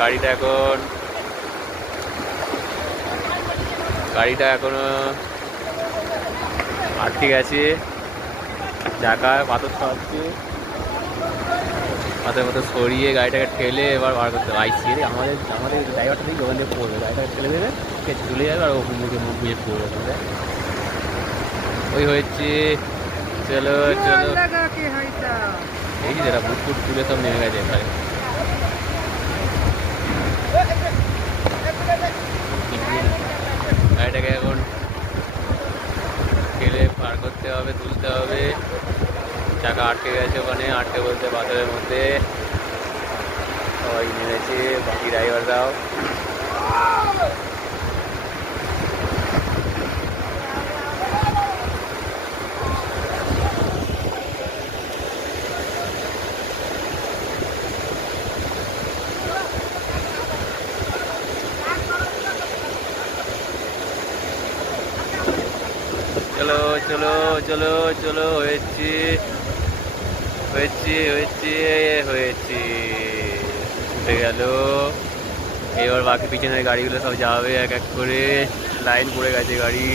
গাড়িটা এখনো আটকে গেছে, চাকায় পাথর খাওয়াচ্ছে, পাথর মতো সরিয়ে গাড়িটাকে ঠেলে এবার বার করতে হবে। আইসি রে আমাদের আমাদের ড্রাইভারটা দেখি ওখান থেকে পড়বে, গাড়িটাকে ঠেলে দেবে, চলে যাবে আর ও মুখে মুখ বুঝে পড়বে। ওই হয়েছে। চলো চলো, এই যে যারা বুট ফুট তুলে সব নেমে গেছে এখানে। গাড়িটাকে এখন ঠেলে পার করতে হবে, তুলতে হবে। চাকা আটকে গেছে ওখানে, আটকে বলতে পাথরের মধ্যে। সবাই নেমেছে, বাকি ড্রাইভাররাও। চলো চলো চলো চলো, হয়েছে হয়েছে হয়েছে হয়েছে, উঠে গেল। এবার বাকি পিছনের গাড়িগুলো সব যাবে এক এক করে, লাইন পড়ে গেছে গাড়ি।